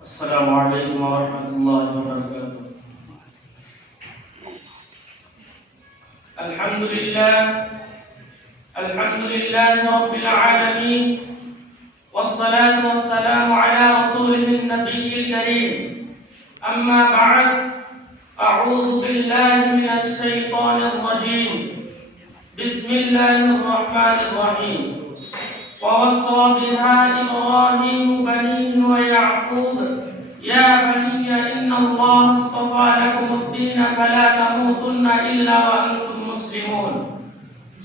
السلام علیکم ورحمۃ اللہ وبرکاتہ۔ الحمد للہ رب العالمین، والصلاة والسلام على رسوله النبی الکریم، اما بعد، اعوذ باللہ من الشیطان الرجیم، بسم اللہ الرحمن الرحیم۔ ووصى بها إبراهيم بنيه ويعقوب يا بني إن الله اصطفى لكم الدين فلا تموتن إلا وأنتم مسلمون۔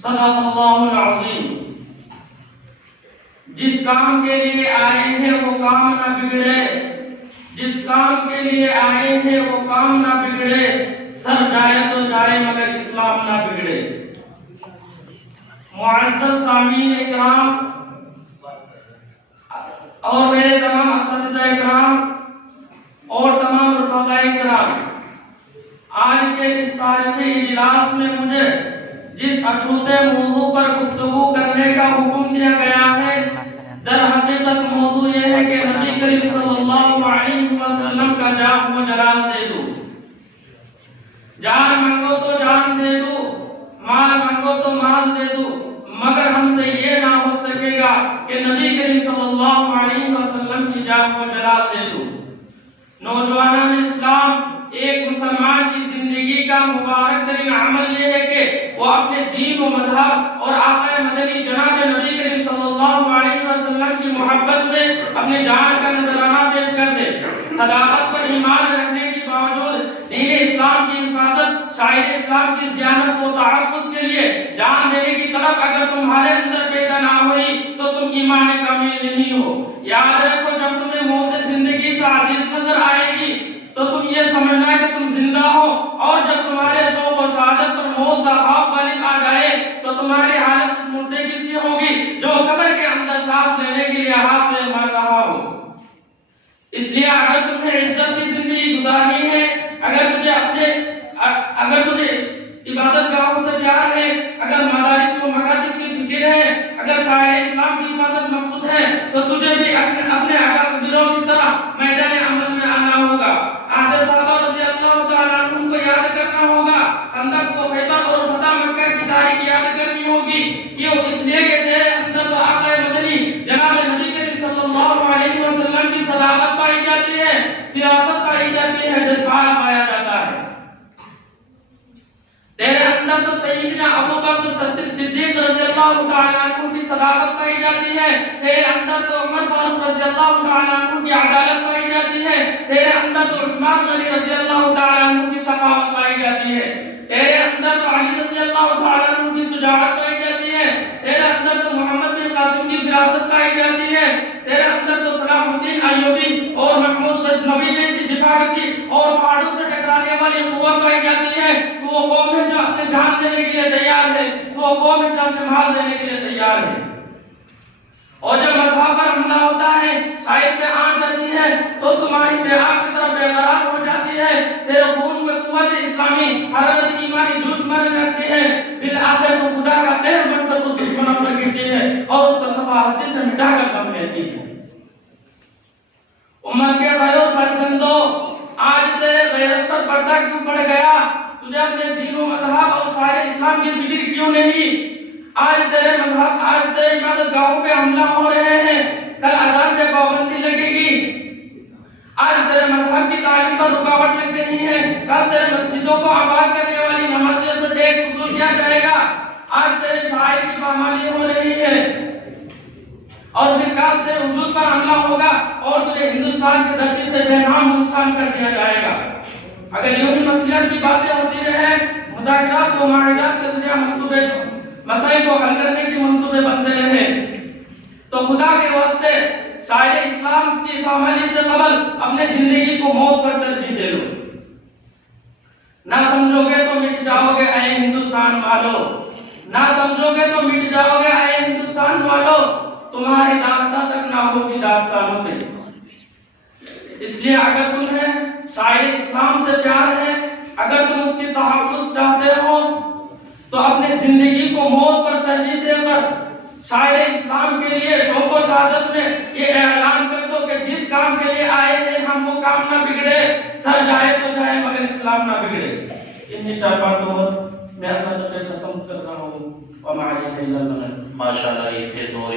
صدق اللہ العظیم۔ جس کام کے لیے آئے ہیں وہ کام نہ بگڑے، جس کام کے لیے آئے ہیں وہ کام نہ بگڑے، سر جائے تو جائے مگر اسلام نہ بگڑے۔ معزز سامعین اکرام اور میرے تمام اساتذہ اکرام اور تمام رفقاء اکرام، آج کے اس تاریخی اجلاس میں مجھے جس اچھوتے موضوع پر گفتگو کرنے کا حکم دیا گیا ہے، در حقیقت موضوع یہ ہے کہ نبی کریم صلی اللہ علیہ وسلم کا جان و جلال دے دو۔ جان مانگو تو جان دے دو، مال مانگو تو مال دے دو، مگر ہم سے یہ نہ ہو سکے گا کہ نبی کریم صلی اللہ علیہ وسلم کی جان و جلال دے دو۔ نوجوانان اسلام، ایک مسلمان کی زندگی کا مبارک ترین عمل یہ ہے کہ وہ اپنے دین و مذہب اور آقا مدنی جناب نبی کریم صلی اللہ علیہ وسلم کی محبت میں اپنے جان کا نذرانہ پیش کر دے۔ صداقت پر ایمان رکھنے کے باوجود دین اسلام کی حفاظت، شاعر اسلام کی صیانت و تحفظ کے لیے جان دینے کی طلب اگر تمہارے اندر پیدا نہ ہوئی تو تم ایمان کامل نہیں ہو۔ یاد رکھو، جب تمہیں موت زندگی سے عزیز نظر آئے گی تو تم یہ سمجھنا کہ تم زندہ ہو، اور جب تمہارے شوق و شہادت پر موت کا خوف غالب آ جائے تو تمہاری حالت اس مردے کی سی ہوگی جو قبر کے اندر سانس لینے کے لیے ہاتھ میں مر رہا ہو۔ اس لیے اگر تمہیں عزت کی زندگی گزارنی ہے، اگر تجھے عبادت گاہوں سے پیار ہے، اگر مدارس و مکاتب کی فکر ہے، اگر شاعر اسلام کی حفاظت مقصود ہے، تو تجھے بھی اپنے دلوں کی طرح میدان عمل میں آنا ہوگا۔ آدھے صحابہ رضی اللہ تعالیٰ عنہ کو یاد کرنا ہوگا، خندق و خیبر اور فتح مکہ کی تاریخ یاد کرنی ہوگی، کیوں؟ اس لیے کہ تیرے اندر تو آقا مدنی جناب نبی کریم صلی اللہ علیہ وسلم کی صداقت پائی جاتی ہے، فراست پائی جاتی ہے، جذبات پایا جاتا ہے۔ تیرے اندر تو سیدنا ابو بکر صدیق رضی اللہ تعالیٰ عنہ کی صداقت پائی جاتی ہے، تیرے اندر تو عمر فاروق رضی اللہ تعالیٰ عنہ کی عدالت پائی جاتی ہے، تیرے اندر تو عثمان غنی رضی اللہ تعالیٰ عنہ کی سخاوت پائی جاتی ہے، تیرے اندر تو علی رضی اللہ تعالیٰ عنہ کی شجاعت پائی جاتی ہے، تیرے اندر تو محمد بن قاسم کی فراست پائی جاتی ہے، تیرے اندر تو صلاح الدین ایوبی اور محمود غزنوی جیسی جفاکشی اور پہاڑوں سے ٹکرانے والی قوت پائی جاتی ہے۔ تو وہ قوم ہے جو اپنے جان دینے کے لیے تیار ہے، تو وہ قوم ہے جو اپنے مال دینے کے لیے تیار ہے۔ اور جب مذہب پر حملہ ہوتا ہے، شاعر پہ آنچ آتی ہے تو تمہاری پہ آگ کی طرف بیقرار ہو جاتی ہے، تیرے خون میں قوت اسلامی حرارت ایمانی جوش مرنے لگتی ہے، بالآخر تو خدا کا قہر بن کر وہ دشمنوں پر گرتی ہے اور اس کا صفحہ ہستی سے مٹا کر دم لیتی ہے۔ امت کے بھائیو فرزندو، آج تیرے غیرت پر پردہ کیوں پڑ گیا؟ تجھے اپنے دین و مذہب اور شاعر اسلام کی فکر کیوں نہیں؟ آج تیرے عبادت گاہوں پہ حملہ ہو رہے ہیں، کل اذان پہ پابندی لگے گی، آج تیرے مذہب کی تعلیم پر رکاوٹ لگ رہی ہے، کل تیرے مسجدوں کو آباد کرنے والی نمازیوں سے ٹیکس وصول کیا جائے گا، آج تیرے شاعر کی پامالی ہو رہی ہے، اور پھر کل تیرے وجود پر حملہ ہوگا اور تجھے ہندوستان کی دھرتی سے بے نام نقصان کر دیا جائے گا۔ اگر یوں ہی مسئلات کی باتیں ہوتی رہے، مذاکرات و معاہدات کے ذریعے مسائل کو حل کرنے کی منصوبے بنتے رہے، تو خدا کے واسطے شاعر اسلام کی پامالی سے قبل اپنے زندگی کو موت پر ترجیح دے لو۔ نہ سمجھو گے تو مٹ جاؤ گے اے ہندوستان والو، نہ سمجھو گے تو مٹ جاؤ گے اے ہندوستان والو، تمہاری داستان تک نہ ہوگی داستانوں میں۔ اس لیے اگر تمہیں شاعر اسلام سے پیار ہے، اگر تم اس کی تحفظ چاہتے ہو، تو اپنے زندگی کو موت پر ترجیح دے کر شاعر اسلام کے لیے شوق و شہادت میں یہ اعلان کر دو کہ جس کام کے لیے آئے ہیں ہم اسلام نہ بگڑے. انہی 4 باتوں پر میں اپنا تقریر ختم کر رہا ہوں. وما علیہ الا البلاغ. ماشاءاللہ یہ تھے نور